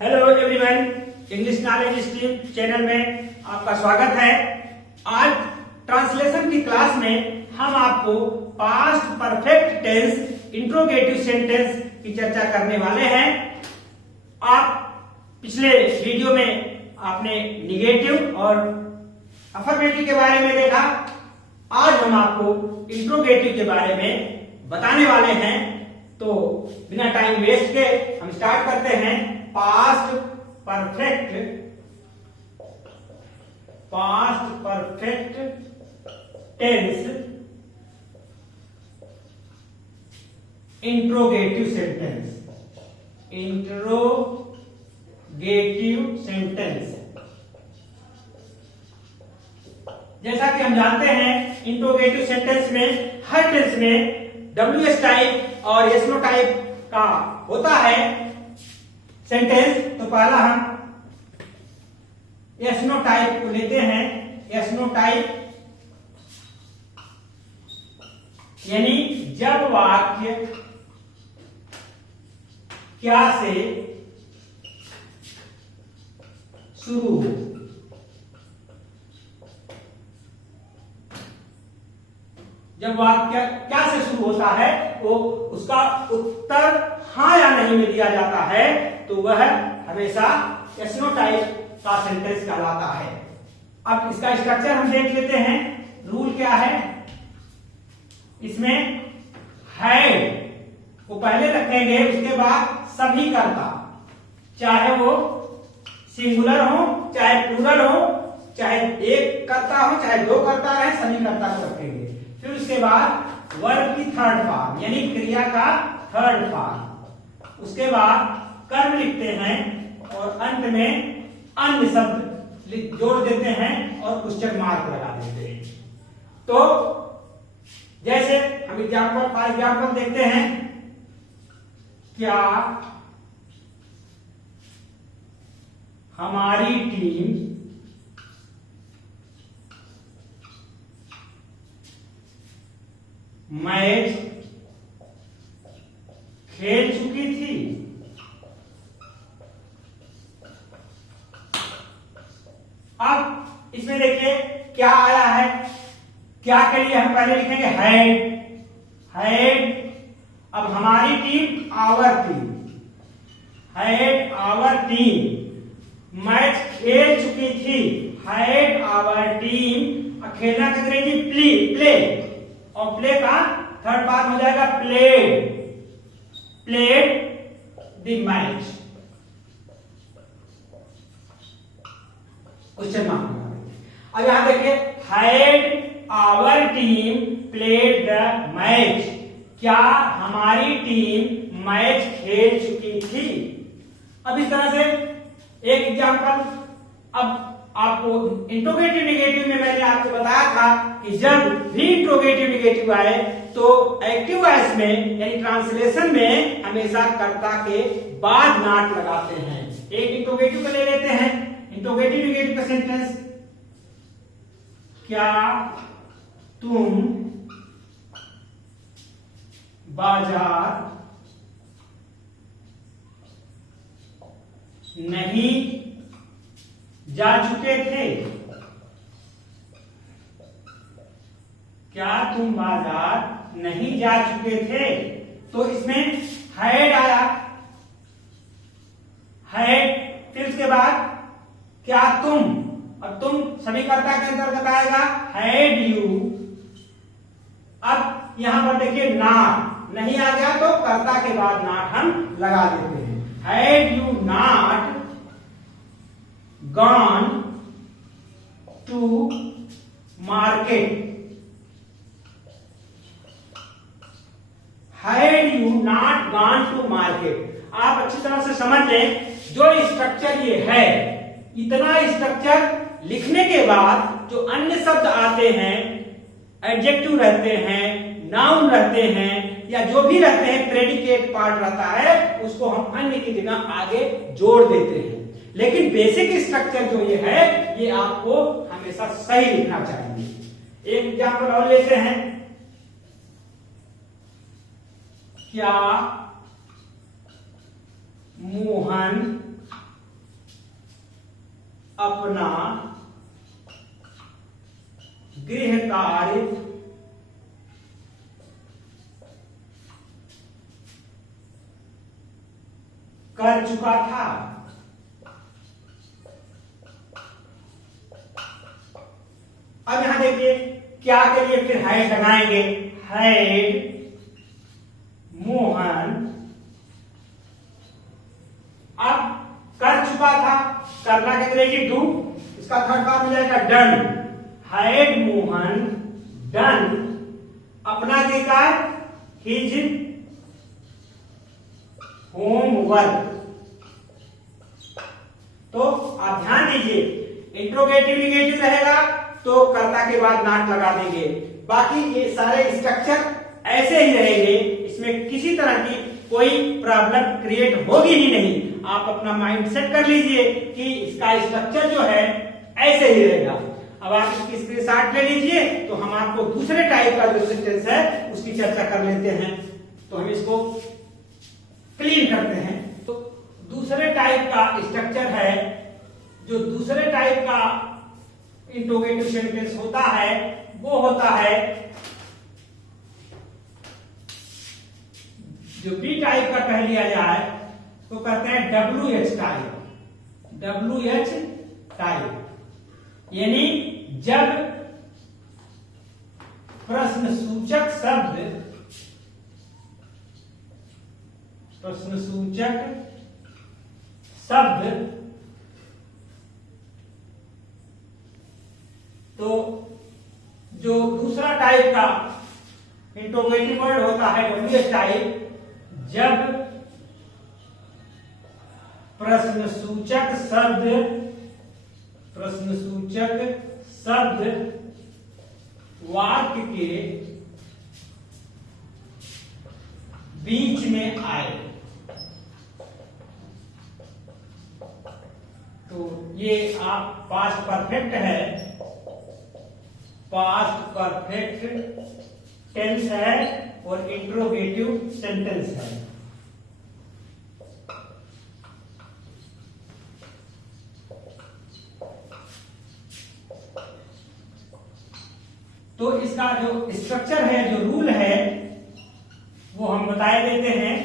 Hello everyone, English knowledge stream channel में आपका स्वागत है। आज ट्रांसलेशन की क्लास में हम आपको past perfect tense interrogative sentence की चर्चा करने वाले हैं। आप पिछले वीडियो में आपने निगेटिव और अफर्मेटिव के बारे में देखा। आज हम आपको इंट्रोगेटिव के बारे में बताने वाले हैं। तो बिना टाइम वेस्ट के हम स्टार्ट करते हैं। Past perfect tense interrogative sentence. जैसा कि हम जानते हैं, इंट्रोगेटिव सेंटेंस में हर टेंस में WS टाइप और यस नो टाइप का होता है सेंटेंस। तो पहला हम यस नो टाइप को लेते हैं। यस नो टाइप यानी जब वाक्य क्या से शुरू हो। जब वाक्य क्या से शुरू होता है वो उसका उत्तर हाँ या नहीं में दिया जाता है तो वह हमेशा यस नो टाइप का सेंटेंस कहलाता है। अब इसका स्ट्रक्चर हम देख लेते हैं। रूल क्या है इसमें? हैड को पहले रखेंगे, उसके बाद सभी कर्ता, चाहे वो सिंगुलर हो चाहे प्लूरल हो, चाहे एक कर्ता हो चाहे दो कर्ता रहे, सभी कर्ता को रखेंगे। फिर उसके बाद वर्ब की थर्ड फॉर्म यानी क्रिया का थर्ड फॉर्म, उसके बाद कर्म लिखते हैं और अंत में अन्य शब्द जोड़ देते हैं और क्वेश्चन मार्क लगा देते हैं। तो जैसे हम एग्जाम्पल देखते हैं। क्या हमारी टीम मैच खेल चुकी थी? अब इसमें देखिए क्या आया है। क्या के लिए हम पहले लिखेंगे हैड। अब हमारी टीम आवर टीम मैच खेल चुकी थी। Had our team. खेलना किस तरह की? प्ले और प्ले का थर्ड पार्ट हो जाएगा played the match. Question mark. अब यहां देखिए had our team played the match. क्या हमारी टीम मैच खेल चुकी थी? अब इस तरह से एक एग्जांपल। अब आपको इंट्रोगेटिव निगेटिव में मैंने आपको बताया था कि जब भी इंट्रोगेटिव निगेटिव आए तो एक्टिव वॉइस में यानी ट्रांसलेशन में हमेशा कर्ता के बाद नॉट लगाते हैं। एक इंट्रोगेटिव को ले लेते हैं। इंट्रोगेटिव निगेटिव का सेंटेंस, क्या तुम बाजार नहीं जा चुके थे? क्या तुम बाजार नहीं जा चुके थे? तो इसमें हैड आया, हैड। फिर उसके बाद क्या तुम, अब तुम सभी कर्ता के अंतर्गत आएगा हैड यू। अब यहां पर देखिए नॉट नहीं आ गया तो कर्ता के बाद नॉट हम लगा देते हैं। Had you not gone to market? Had you not gone to market. आप अच्छी तरह से समझ लें, जो स्ट्रक्चर ये है, इतना स्ट्रक्चर लिखने के बाद जो अन्य शब्द आते हैं, एडजेक्टिव रहते हैं, नाउन रहते हैं या जो भी रहते हैं, प्रेडिकेट पार्ट रहता है, उसको हम अन्य की जगह आगे जोड़ देते हैं। लेकिन बेसिक स्ट्रक्चर जो ये है ये आपको हमेशा सही लिखना चाहिए। एक एग्जांपल और लेते हैं। क्या मोहन अपना गृह कार्य कर चुका था। अब यहां देखिए क्या के लिए फिर हैड लगाएंगे, हैड मोहन, अब कर चुका था, करना के अंग्रेजी डू, इसका थर्ड फॉर्म हो जाएगा डन। हैड मोहन डन अपना कार्य हिज होमवर्क। तो आप ध्यान दीजिए, इंट्रोगेटिव निगेटिव रहेगा तो कर्ता के बाद नॉट लगा देंगे, बाकी ये सारे स्ट्रक्चर ऐसे ही रहेंगे, इसमें किसी तरह की कोई प्रॉब्लम क्रिएट होगी ही नहीं। आप अपना माइंड सेट कर लीजिए कि इसका स्ट्रक्चर जो है ऐसे ही रहेगा। अब आप इसकी स्क्रीनशॉट ले लीजिए, तो हम आपको दूसरे टाइप का जो सेंटेंस है उसकी चर्चा कर लेते हैं। तो हम इसको क्लीन करते हैं। तो दूसरे टाइप का स्ट्रक्चर है, जो दूसरे टाइप का इंट्रोगेटिव सेंटेंस होता है वो होता है, जो बी टाइप का कह लिया जाए तो कहते हैं WH टाइप। WH टाइप यानी जब प्रश्नसूचक शब्द तो जो दूसरा टाइप का इंट्रोगेटिव वर्ड होता है WH टाइप, जब प्रश्नसूचक शब्द वाक्य के बीच में आए, तो ये आप पास्ट परफेक्ट है, पास्ट परफेक्ट टेंस है और इंट्रोगेटिव सेंटेंस है। तो इसका जो स्ट्रक्चर है, जो रूल है, वो हम बताए देते हैं।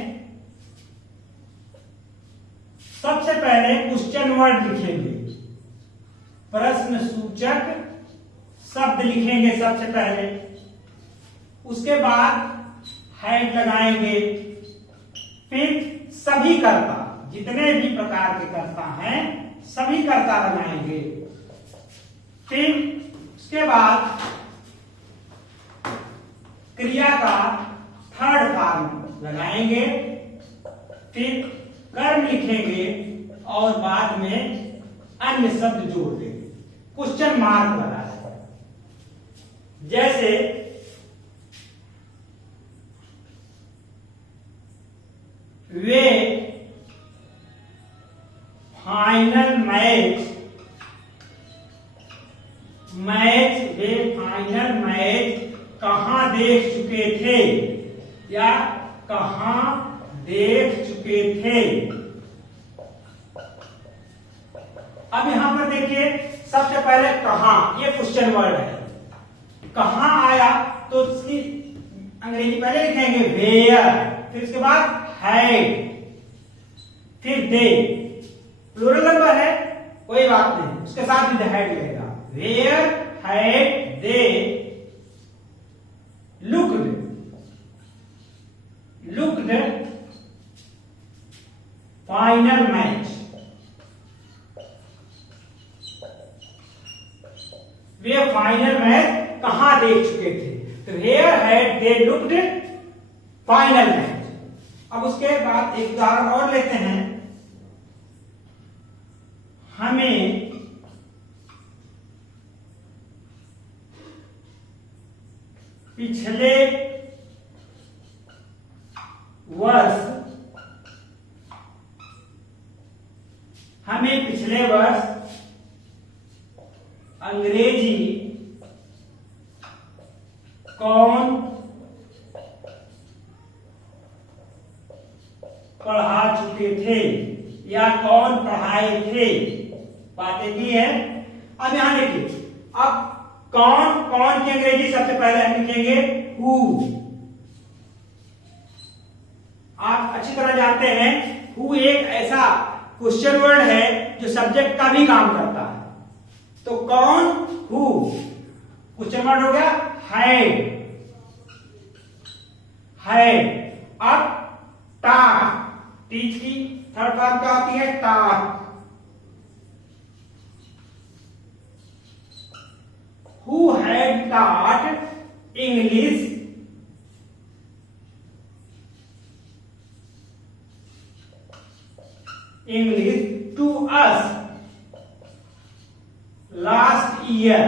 सबसे पहले क्वेश्चन वर्ड लिखेंगे, प्रश्नसूचक शब्द लिखेंगे सबसे पहले, उसके बाद हैड लगाएंगे, फिर सभी कर्ता, जितने भी प्रकार के कर्ता हैं सभी कर्ता लगाएंगे, फिर उसके बाद क्रिया का थर्ड फॉर्म लगाएंगे, फिर कर्म लिखेंगे और बाद में अन्य शब्द जोड़ देंगे, क्वेश्चन मार्क लगाएंगे। जैसे वे फाइनल मैच कहां देख चुके थे या कहां देख चुके थे। अब यहां पर देखिए, सबसे पहले कहां, ये क्वेश्चन वर्ड है, कहां आया तो इसकी अंग्रेजी पहले लिखेंगे वेयर, फिर उसके बाद हैड, फिर दे, प्लूरल नंबर है कोई बात नहीं, उसके साथ भी हैड लगेगा, where had they looked final match, वे फाइनल मैच कहां देख चुके थे, तो where had they looked final match. अब उसके बाद एक उदाहरण और लेते हैं, हमें पिछले वर्ष अंग्रेजी कौन पढ़ा चुके थे या कौन पढ़ाए थे। बातें की हैं। अब यहां देखिए, अब कौन की अंग्रेजी सबसे पहले हम लिखेंगे हु। आप अच्छी तरह जानते हैं हु एक ऐसा क्वेश्चन वर्ड है जो सब्जेक्ट का भी काम करता है। तो कौन, हु क्वेश्चन वर्ड हो गया, है। अब टाट, टीच की थर्ड फॉर्म क्या होती है, टाट। हु हैड टाट English to us last year।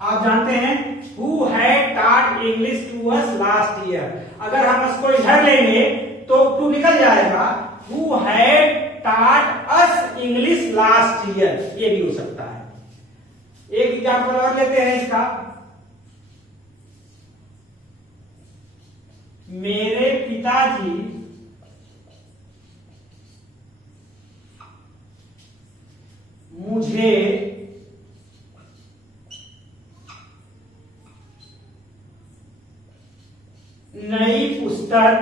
आप जानते हैं who had taught English to us last year। अगर हम इसको इधर लेंगे तो टू निकल जाएगा, who had taught us English last year, ये भी हो सकता है। एक एग्जाम्पल और लेते हैं इसका, मेरे पिताजी मुझे नई पुस्तक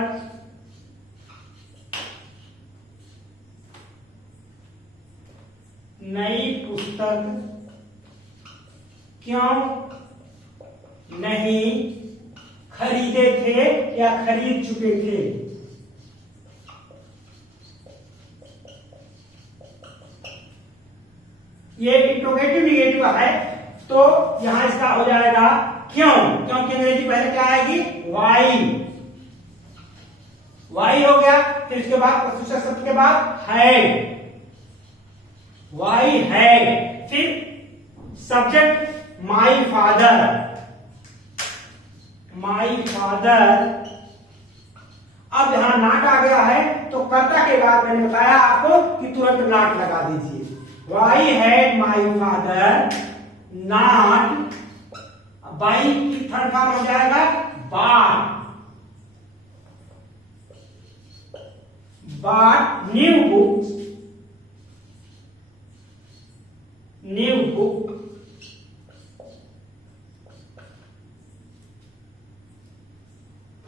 क्यों नहीं खरीदे थे या खरीद चुके थे। ये इंट्रोगेटिव निगेटिव है, तो यहां इसका हो जाएगा क्यों। क्योंकि अंग्रेजी पहले क्या आएगी, वाई हो गया। फिर इसके बाद प्रश्नसूचक शब्द के बाद हैड, वाई हैड। फिर सब्जेक्ट माई फादर, अब यहां नॉट आ गया है तो कर्ता के बाद मैंने बताया आपको कि तुरंत नॉट लगा दीजिए। Why had my father not, by की थर्ड फॉर्म हो जाएगा bought new book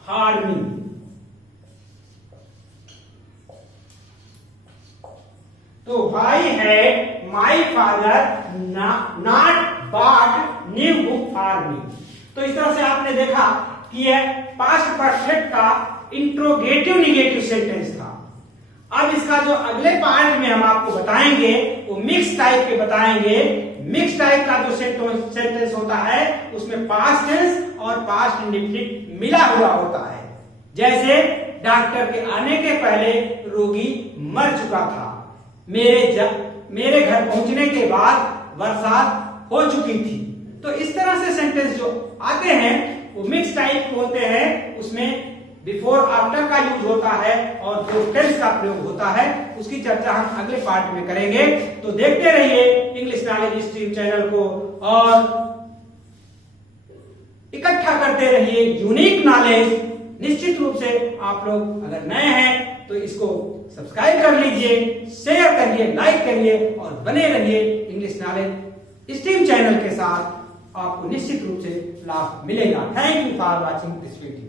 for me। तो why had my father not bought new book for me। तो इस तरह से आपने देखा कि यह पास्ट परफेक्ट का इंट्रोगेटिव निगेटिव सेंटेंस था। अब इसका जो अगले पार्ट में हम आपको बताएंगे वो मिक्स टाइप के बताएंगे। मिक्स टाइप का जो सेंटेंस होता है उसमें पास्ट टेंस और पास्ट इंडेफिनिट मिला हुआ होता है। जैसे डॉक्टर के आने के पहले रोगी मर चुका था, मेरे घर पहुंचने के बाद बरसात हो चुकी थी। तो इस तरह से सेंटेंस जो आते हैं वो मिक्स टाइप होते हैं, उसमें बिफोर आफ्टर का यूज होता है और जो टेंस का प्रयोग होता है उसकी चर्चा हम अगले पार्ट में करेंगे। तो देखते रहिए इंग्लिश नॉलेज स्ट्रीम चैनल को और इकट्ठा करते रहिए यूनिक नॉलेज। निश्चित रूप से आप लोग अगर नए हैं तो इसको सब्सक्राइब कर लीजिए, शेयर करिए, लाइक करिए और बने रहिए इंग्लिश नॉलेज स्ट्रीम चैनल के साथ। आपको निश्चित रूप से लाभ मिलेगा। Thank you for watching this video.